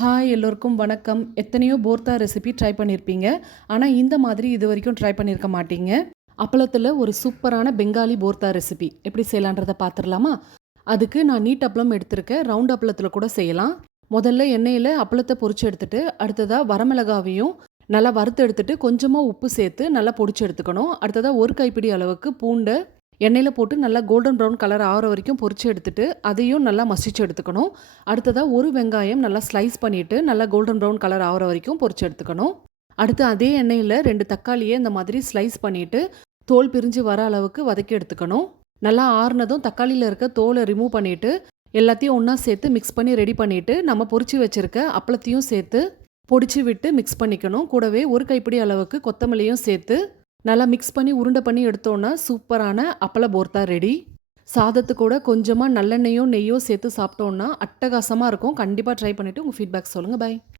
Hi எல்லோருக்கும் வணக்கம். எத்தனையோ போர்த்தா ரெசிபி ட்ரை பண்ணியிருப்பீங்க ஆனால் இந்த மாதிரி இது வரைக்கும் ட்ரை பண்ணியிருக்க மாட்டீங்க. அப்பளத்தில் ஒரு சூப்பரான பெங்காலி போர்த்தா ரெசிபி எப்படி செய்யலான்றதை பார்த்துடலாமா அதுக்கு நான் நீட் அப்பளம் எடுத்திருக்கேன். ரவுண்ட் அப்பளத்தில் கூட செய்யலாம். முதல்ல எண்ணெயில் அப்பளத்தை பொறிச்சு எடுத்துட்டு அடுத்ததாக வரமிளகாவையும் நல்லா வறுத்து எடுத்துட்டு கொஞ்சமாக உப்பு சேர்த்து நல்லா பொடிச்சு எடுத்துக்கணும். அடுத்ததாக ஒரு கைப்பிடி அளவுக்கு பூண்டை எண்ணெயில் போட்டு நல்லா கோல்டன் ப்ரௌன் கலர் ஆகிற வரைக்கும் பொரிச்சு எடுத்துகிட்டு அதையும் நல்லா மசிச்சு எடுத்துக்கணும். அடுத்ததாக ஒரு வெங்காயம் நல்லா ஸ்லைஸ் பண்ணிவிட்டு நல்லா கோல்டன் ப்ரௌன் கலர் ஆகிற வரைக்கும் பொரிச்சு எடுத்துக்கணும். அடுத்து அதே எண்ணெயில் ரெண்டு தக்காளியை இந்த மாதிரி ஸ்லைஸ் பண்ணிவிட்டு தோல் பிரிஞ்சு வர அளவுக்கு வதக்கி எடுத்துக்கணும். நல்லா ஆறுனதும் தக்காளியில் இருக்க தோலை ரிமூவ் பண்ணிவிட்டு எல்லாத்தையும் ஒன்றா சேர்த்து மிக்ஸ் பண்ணி ரெடி பண்ணிவிட்டு நம்ம பொறிச்சு வச்சுருக்க அப்பளத்தையும் சேர்த்து பொடிச்சு விட்டு மிக்ஸ் பண்ணிக்கணும். கூடவே ஒரு கைப்பிடி அளவுக்கு கொத்தமல்லியும் சேர்த்து நல்லா மிக்ஸ் பண்ணி உருண்டை பண்ணி எடுத்தோன்னா சூப்பரான அப்பள போர்த்தா ரெடி சாதத்து கூட கொஞ்சமாக நல்லெண்ணெயோ நெய்யோ சேர்த்து சாப்பிட்டோன்னா அட்டகாசமாக இருக்கும். கண்டிப்பாக ட்ரை பண்ணிவிட்டு உங்கள் ஃபீட்பேக் சொல்லுங்கள் பை